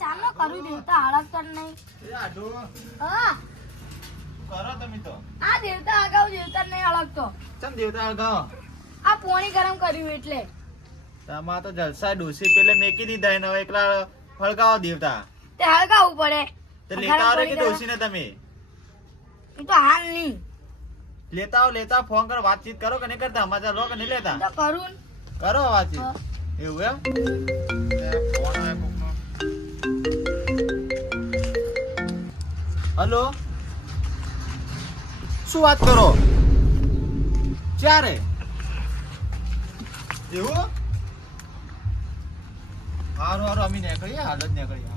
ચાલો કરું દેવતા હળક કર નહીં. હા. કરો તમે તો? આ દેવતા અગાઉ દેવતા નહીં હળકતો ચમ દેવતા હળગાવો આ પોણી ગરમ કર્યું એટલે. તમા તો જલસા ડોસી પેલે મેકી દીધા એને હવે એકલા હળગાવો દેવતા. તે હળગાવવું પડે. તે લેતા આવો કે ગરમ ડોસી ને તમે? એ તો હાલ નહીં. લેતા આવો લેતા ફોન કરો વાતચીત કરો કે નહીં કરતા? સમાચાર લો કે નહીં લેતા? તો કરું. કરો વાતચીત. એવું એમ? હલો? શું વાત કરો? ચારે એવું? હારું હારું અમે નીકળીએ હાલ જ નીકળીએ.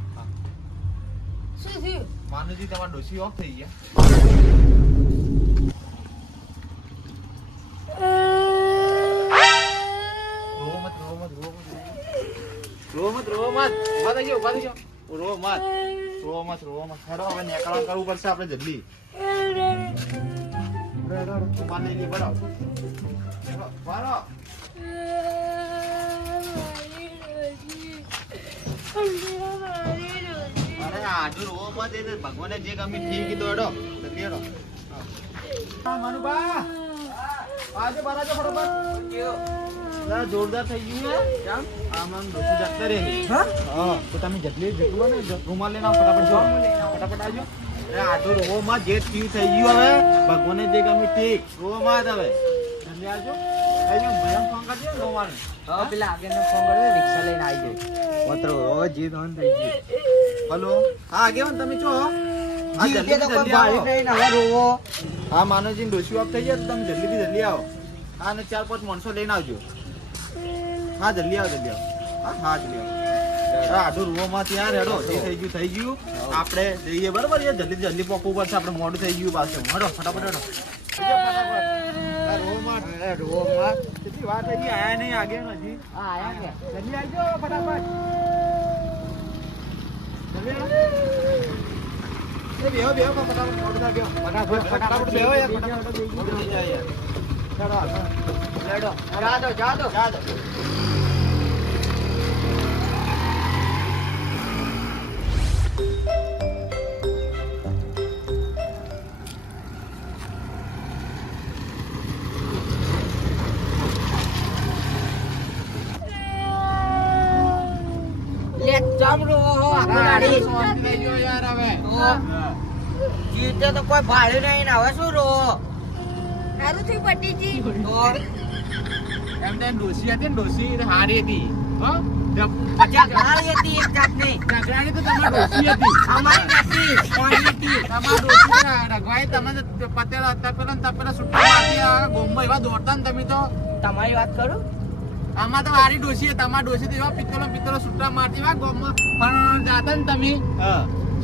શું થયું? માનુજી તમારા ડોસી ઓફ થઈ ગયા. રોવો મત રોવો મત રોવો મત. રોવો મત રોવો મત. ઊભા થઈ જાઓ ઊભા થઈ જાઓ. રોવો મત રોવો મત રોવો મત હવે કરવું પડશે આપણે જલ્દી. ઊભા લઈ લઈએ, બરાબર. રહો. અરે આજુ ભગવાને જે ગમી ઠીક કીધું એડો જલ્દી આજે બરાજો ફટાફટ જરા જોરદાર થઈ ગયું છે. આમ ડોસી જતા રહે. હા? તો તમે જલ્દી જેટલું હોય ને રૂમાલ લઈને આવો ફટાફટ જો. ફટાફટ આવજો. અરે આટલું રોવો માં જે થયું થઈ ગયું હવે. ભગવાને જે ગમી ઠીક રોવો હવે. જલ્દી આવજો. ભયમ ફોન કરજો રોવાનું હા પેલા આગળનો ફોન કર્યો રિક્ષા લઈને આવી જાય પત્રો રોવો જે ધન થઈ ગયું. હલો? હા આગેવાન તમે છો? હા જલ્દી જીતે તો જલ્દી આવો. હા માનવજી ડોસી ઓફ થઈ જાય તો તમે જલ્દીથી જલ્દી આવો. હા અને ચાર પાંચ માણસો લઈને આવજો. હા જલ્દી આવો જલ્દી આવો. હા હા જલ્દી આવો. આટલું રૂમમાં ત્યાં રેડો જે થઈ ગયું થઈ ગયું. આપણે જઈએ બરાબર છે? જલ્દી જલ્દી પહોંચવું પડશે આપણે મોડું થઈ ગયું પાછું. હેડો ફટાફટ હેડો. ફટાફટ. આ જીતે તો કોઈ ભાડે નહીં ને હવે શું રો? સારું થયું પટ્ટીજી તો? એમને ડોસી હતી ને ડોસી હારી હતી હો? ઝઘડાળી હતી એક જાતની. ઝઘડાની તો તમારી ડોસી હતી. અમારી નથી કોની હતી તમારી ડોસી રઘવાઈ તમે તો પતેલા હતા ને પેલા સુટ્ટા મારતી આ એવા દોડતા ને તમે તો. તમારી વાત કરું? આમાં તો હારી ડોસી છે તમારી ડોસી તો એવા પિત્તલો પિત્તલો સુટ્ટા મારતી એવા ગોમમાં પણ જાતા ને તમે.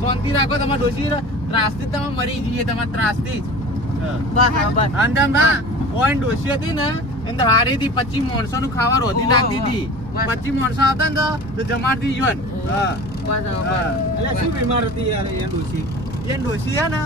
શાંતિ રાખો તમારી ડોસી ત્રાસથી તમે મરી જઈએ તમારે ત્રાસથી જ. ઓઈન ડોસી હતી ને એને હારી હતી પચીસ માણસો નું ખાવા રોધી નાખતી હતી બસ. માણસો આવતા ને તો- જમાડતી જોન બસ હા બસ. શું બીમાર હતી યાર એ ડોસી એ ડોસી હે ને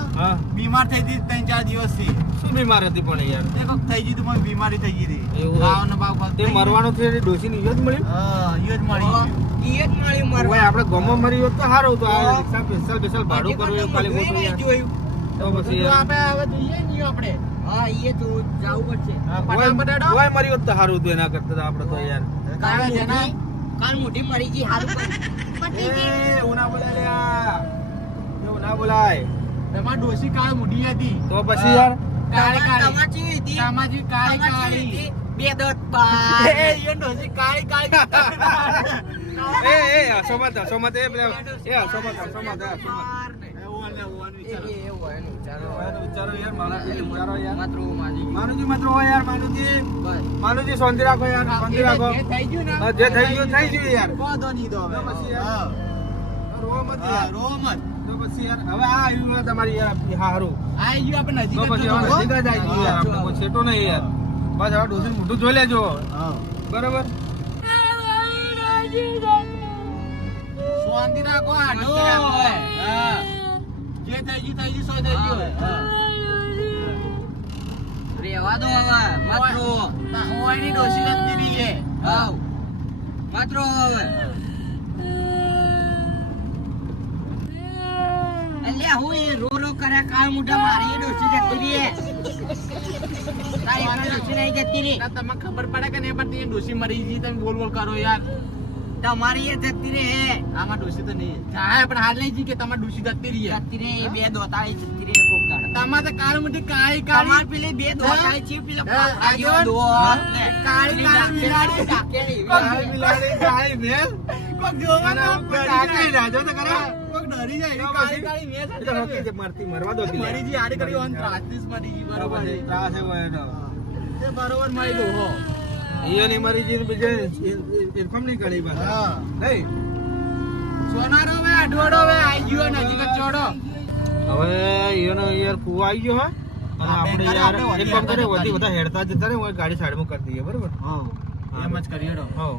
બીમાર થઈ હતી ત્રણ ચાર દિવસથી શું બીમાર હતી પણ યાર? એ કોક થઈ ગયું તું મને બીમારી થઈ ગઈ હતી. એવું? ને બાવ કોક તે થઈ ગયું. એટલે ડોસી ની જ મળી? હા ઈ મળી ગયું. મળી જ મારી ઓય આપણે ગામમાં મરી હોત તો સારું તો આ રિક્ષા સ્પેશિયલ સ્પેશિયલ ભાડું કરવું ખાલી મોટું યાર જોયું. તો તો પછી યાર. આપણે હવે જોઈએ નહીં આપણે. હા ઈએ તો જાવું પડશે. ફટાફટ ઓય મરી હોત તો સારું હતું એના કરતા તો આપણે તો યાર. કાલ મોટી કાલ મોટી મરી ગઈ હારું પટ્ટીજી એ, એવું ના બોલાય. લ્યા. એવું ના બોલાય. તમાર ડોસી કાળ મુડી હતી. તો પછી યાર? કાળી કાળી. તમાચી હતી. તામાજી કાળી કાળી. બે દોત એ પાર ડોસી કાળી કાળી. એ એ હસો મત હસો મત એ એ હસો મત મત મત યાર માનુજી શાંતિ રાખો યાર શાંતિ રાખો. જે થઈ ગયું થઈ ગયું થઈ ગયું યાર. વાંધો નહીં તો હવે. તો પછી યાર. હવે આ આવ્યું તમારી યાર હારું. આઈ ગયું આપણે નજીક તો પછી હવે નજીક જ આવી ગયું આપણે કોઈ છેટો નહીં યાર. બસ હવે ડોસી મોઢું જોઈ લેજો. બરાબર? શાંતિ રાખો આડો. જે થઈ ગયું થઈ ગયું સોય થઈ ગયું. રેવા દો હવે માત્ર ના, ઓયની ડોસી નથી રહી એ. હાવ માત્ર હવે. કરે કાળ મુઢા મારી એ ડોશી જતી રહી હે. તારી એકલા ડોશી નહીં જતી રહી ના, તમને ખબર પડે કે નહીં પડતી એ ડોશી મરી ગઈ તમે બોલ બોલ કરો યાર તમારી એ જતી હે. આમાં ડોશી તો નહીં હા પણ હાલ નહીં કે તમારે ડોશી જતી રહી. જતી એ બે દોતાળી જતી દાડો. તમારે તો કાળ મોટી કાળી કાળી પેલી બે દોતાળી છે પેલો હા. દોત ને. કાળી કાળી બિલાડી. કાળી બિલાડી. કાળી ભેંસ. કોક જોવા ના, કોક ડરી જાય. ડરી જાય. કાળી કાળી ભેંસ એ તો નક્કી છે, મરતી મરવા દો પેલા. મરી આડી કરી ઓન ત્રાસતીસ મરી ગઈ, બરોબર છે. ત્રાસ એવો એનો. તે બરોબર મરી ગયું, હો. બીજે કરી. હા. નહીં? સોનારો આઈ નજીક ચોડો હવે ઈયોનો યાર કૂવો આવી ગયો હા અને આપણે યાર એક કામ કરીએ વધી બધા હેડતા જતા ને હું ગાડી સાઈડમાં કરી દઈએ બરોબર એમ જ કરીએ. હા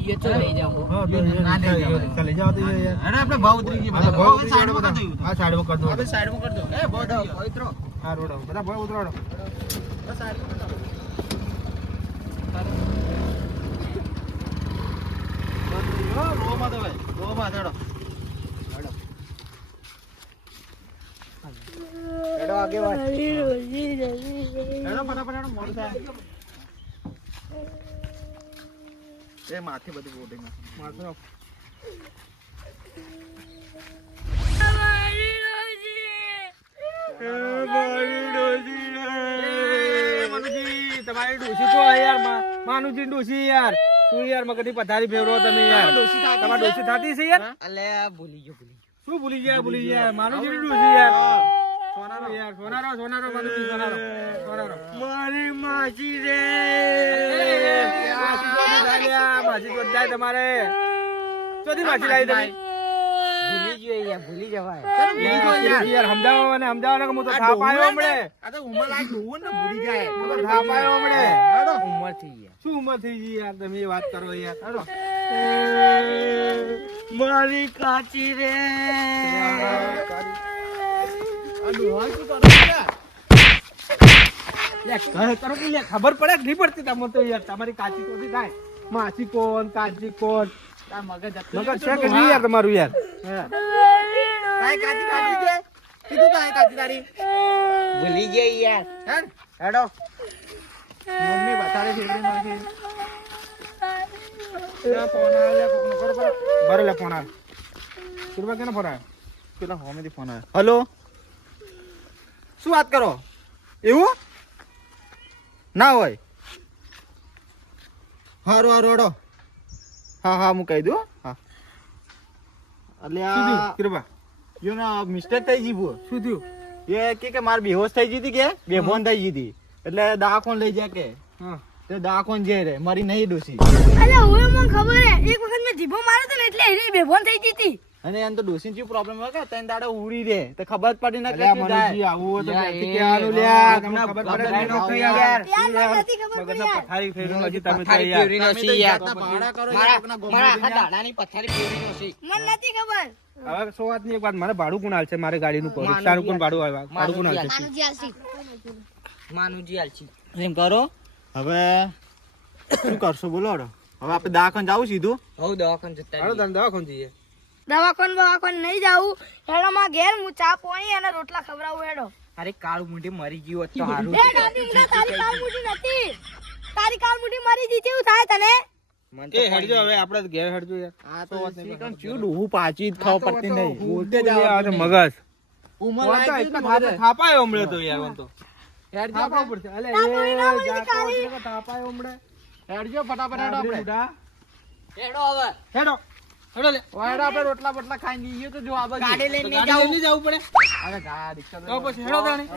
ઈએ ચો લઈ જાઓ. હા તો ના લઈ ઈયો જવાય. જાઓ તો ઈયો આપણે ભાવ ઉતરી ગઈ બધા. ભાવ હવે ઉતરી કરી. બધા. હા સાઈડમાં કરી દો હવે સાઈડમાં કરી દો. એ, ભાવ ઉતરી હા રોડો બધા ભાઈ ઉતરાડો બસ સાઈડમાં કરી દો. હો, રોમાં તો ભાઈ, રોમાં હેડો. હેડો આગેવાન. હેડો, ફટાફટ હેડો, મોડું થાય. એ માથે બધું બોટી નાખો. તમારી ડોશી તો યાર માનુજી ડોશી યાર. શું યાર મગજની પથારી ફેરવો તમે યાર. તમારી ડોશી થતી છે યાર. અલે ભૂલી ગયો ભૂલી ગયો. શું ભૂલી ગયા ભૂલી ગયા? માનુજી ડોસી યાર. સોનારો. યાર સોનારો સોનારો માનુજી સોનારો. સોનારો. મારી માસી રે. માસી ચોથી થાય માસી ચોથી થાય તમારે. ચોથી માસી લાવી તમે. ભૂલી ગયો યાર ભૂલી જવાય. યાર યાર સમજાવો અને સમજાવો કે હું તો થાપ આવ્યો હમણે. આ તો ઉંમર લાયક ડોહું ને ભૂલી જાય. હું તો થાપ આવ્યો હમણે. ઉંમર થઈ ગયા શું ઉંમર થઈ ગઈ યાર તમે વાત કરો યાર. હેડો. મારી કાચી રે. ખબર પડે કે નહીં પડતી તમે તો યાર તમારી કાચી કોથી થાય માસી કોણ કાચી કોણ મગજ મગજ છે કે નહીં યાર તમારું યાર? કાંઈ કાચી કાચી છે? કીધું કાંઈ કાચી તારી? ભૂલી ગઈ યાર. હેડ. મમ્મી બતાડે ફેવરી કરો. બરે લે ફોન આવે કેનો ફોન આવે પેલા હોમેથી ફોન આવ્યો. હલો? શું વાત કરો? એવું? ના હોય? હારો હારો હડો હા હા હું કહી દઉં હા. એટલે થયું? કૃપા કિરવા ના મિસ્ટેક થઈ ગઈ શું થયું? એ કે કે મારે બેહોશ થઈ ગઈ હતી કે? બેફોન થઈ ગઈ હતી. એટલે દાખોન લઈ જાય કે. હા. તે દાખોન જઈ રે મારી નહીં ડોસી. અરે હવે મને ખબર હે એક વખત મેં જીભો માર્યો તો ને એટલે એની બેભોન થઈ ગઈ હતી. અને એમ તો ડોસી ચી પ્રોબ્લેમ હોય કે તને દાડે ઉડી રે તો ખબર પડી ના કે મનુજી આવું તો યાર, કે આનું લે તમને ખબર પડે મગજના કે યાર યાર. યાર. નથી ખબર પડી મગજના યાર પથારી ફેરવું હજી તમે તો યાર. તમે છે તો યાર. ભાડા કરો યાર મારા આખા. દાડાની પથારી ફેરવીનો સી મને નથી ખબર. હવે સો વાતની એક વાત મારે ભાડું કોણ હાલશે મારે ગાડીનું કોણ સારું કોણ ભાડું આવે ભાડું કોણ માનુજી હાલશે માનુજી આલસી એમ કરો. હવે શું કરશો? બોલો હવે આપણે દવાખાને જાવું સીધું? હવ દવાખાન જતા રહીએ. જઈએ. દવાખાન બવાખાન નહીં જાવું હેડો માં ઘેર હું ચા પાણી અને રોટલા ખવડાવું હેડો. અરે કાળ મુંડી મરી ગયું તો હારું એ ગાંધી મુડા તારી કાળ મુઠી નથી. તારી કાળ મુંડી મરી ગઈ કેવું થાય તને? એ હડજો હવે આપણે ઘેર હડજો યાર. આ તો ચિકન ચિયું હું પાછી જ ખાવ પડતી નહીં. બોલતે જાવ આ તો નહીં. મગજ. ઉંમર મારે. થાપાયો હમણાં તો યાર વાંધો. હેડજો થાપાવું પડશે. અલે, એ થાપાયો હમણાં. હેડજો ફટાફટ હેડો આપણે. આપણે હેડો હવે. હેડો. હેડો લે. આપણે રોટલા બોટલા જઈએ તો જો આ બાજુ. ગાડી લઈને ગાડી જવું પડે અરે ગા તો પછી હેડો તાણી.